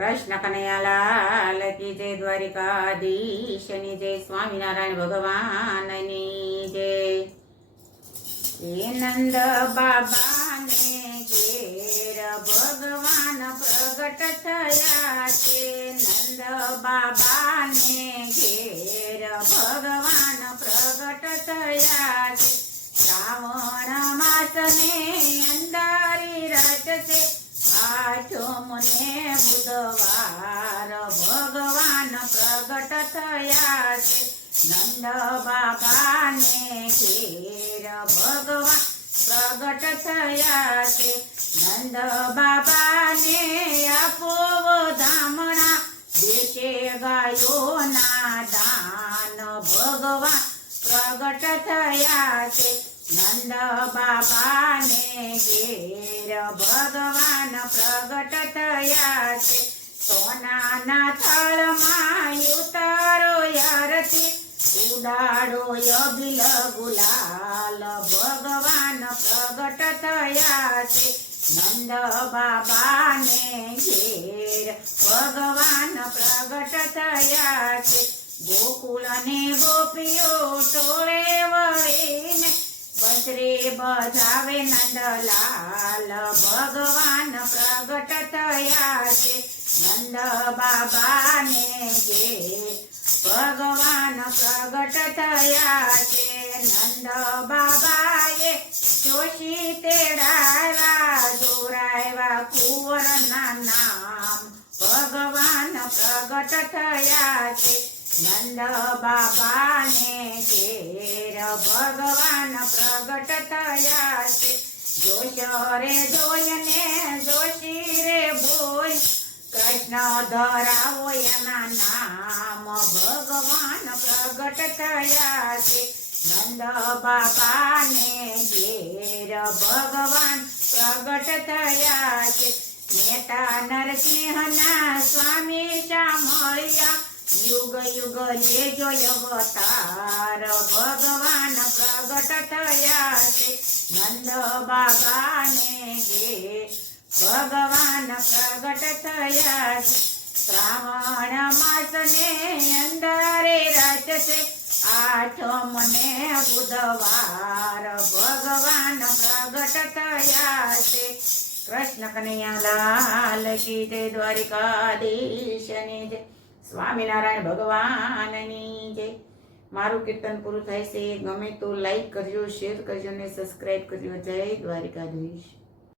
કૃષ્ણ કનૈયાલાલ કી જય, દ્વારિકાધીશની જય, સ્વામિનારાયણ ભગવાનની જય. નંદ બાબાને ઘેર ભગવાન પ્રગટ થયા છે. નંદ બાબાને ઘેર ભગવાન પ્રગટ થયા છે. શ્રાવણ માસને અંધારી રચશે, આઠમને બુધવાર ભગવાન પ્રગટ થયા છે. નંદ બાબાને ઘેર ભગવાન પ્રગટ થયા છે. નંદ બાબાને આપો ધામણા, દેશે ગાયોના દાન ભગવાન પ્રગટ થયા છે. નંદ બાબાને ઘેર ભગવાન પ્રગટ થયા છે. સોનાના થાળમાં ઉતારો આરતી, ઉડાડો અબિલ ગુલાલ ભગવાન પ્રગટ થયા છે. નંદ બાબાને ઘેર ભગવાન પ્રગટ થયા છે. ગોકુળ ને ગોપીઓ ટોળે વળીને બસરે બજાવે નંદલાલ ભગવાન પ્રગટ થયા છે. નંદ બાબાને ઘેર ભગવાન પ્રગટ થયા છે. નંદ બાબાએ જોશી તેડાવ્યા, જોરાવ્યા કુંવરના નામ ભગવાન પ્રગટ થયા છે. નંદ બાબાને ઘેર ભગવાન પ્રગટ થયા છે. જોશ રે જોયને જોશી રે બોલ, કૃષ્ણ ધરાવો એના નામ ભગવાન પ્રગટ થયા છે. નંદ બાબાને ઘેર ભગવાન પ્રગટ થયા છે. નેતા નરસિંહના સ્વામી સાંભળ્યા, યુગ યુગ લેજો અવતાર ભગવાન પ્રગટ થયા છે. નંદ બાબાને ઘેર ભગવાન પ્રગટ થયા છે. શ્રાવણ માસને અંધારે રચશે, આઠમને બુધવાર ભગવાન પ્રગટ થયા છે. કૃષ્ણ કનૈયાલાલ કી જય, દ્વારિકાધીશની જય, સ્વામિનારાયણ ભગવાનની જય. મારું કીર્તન પૂરું થાય છે. ગમે તો લાઈક કરજો, શેર કરજો ને સબસ્ક્રાઈબ કરજો. જય દ્વારિકાધીશ.